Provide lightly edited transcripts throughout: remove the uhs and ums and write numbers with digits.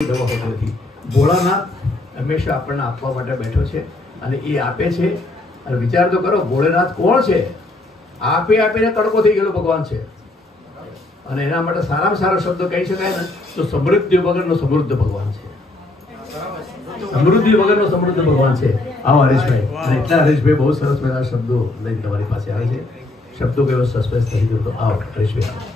દવા હોતી નથી. ભોળાનાથ હંમેશા આપણને આપવા માટે બેઠો છે અને એ આપે છે. અને વિચાર તો કરો, ભોળેનાથ કોણ છે? આપે આપીને તડકો થઈ ગયેલો ભગવાન છે. અને એના માટે સારામાં સારો શબ્દ કહી શકાય ને તો સમૃદ્ધિ વગરનો સમૃદ્ધ ભગવાન છે. સમૃદ્ધિ વગરનો સમૃદ્ધ ભગવાન છે. આવો હરેશભાઈ. અને એટલા હરેશભાઈ બહુ સરસ મજાના શબ્દો લઈને તમારી પાસે આવે છે. શબ્દો કેવો સસ્પેન્સ થઈ ગયો તો આવો હરેશભાઈ.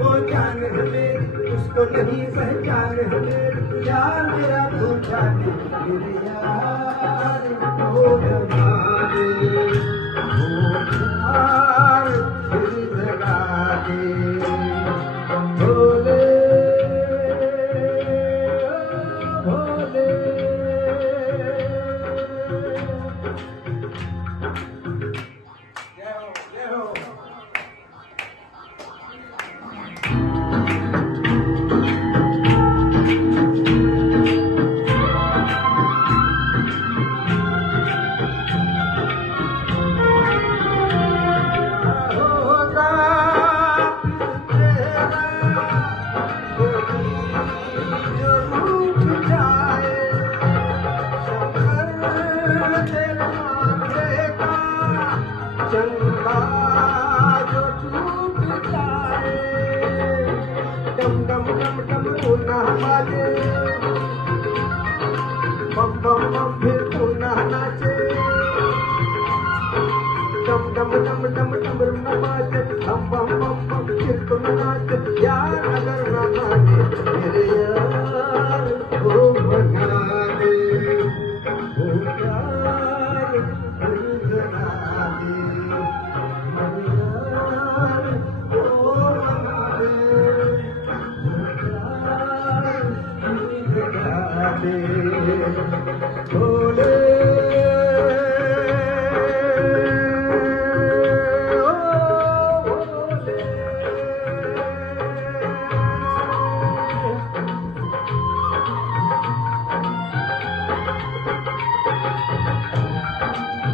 वो जान है मेरी, उसको नहीं पहचान है मेरी, यार मेरा तो जाने मेरे यार को जगाने, वो यार फिर जगा दे। भोले भोले चंदा जो टूट जाए, डम डम डम डम पुनः बाजे, बम बम बम फिर पुनः नाचे, डम डम डम डम डम न बाजे, बम बम बम बम फिर पुनः नाचे। यार अगर न माने मेरे यार को बना दे, वो यार दिल जगा दे। भोले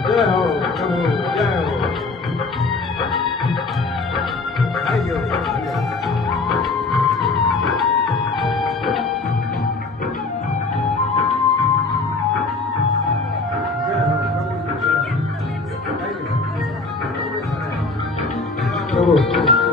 जय हो प्रभु, जय हो। Thank you. Oh.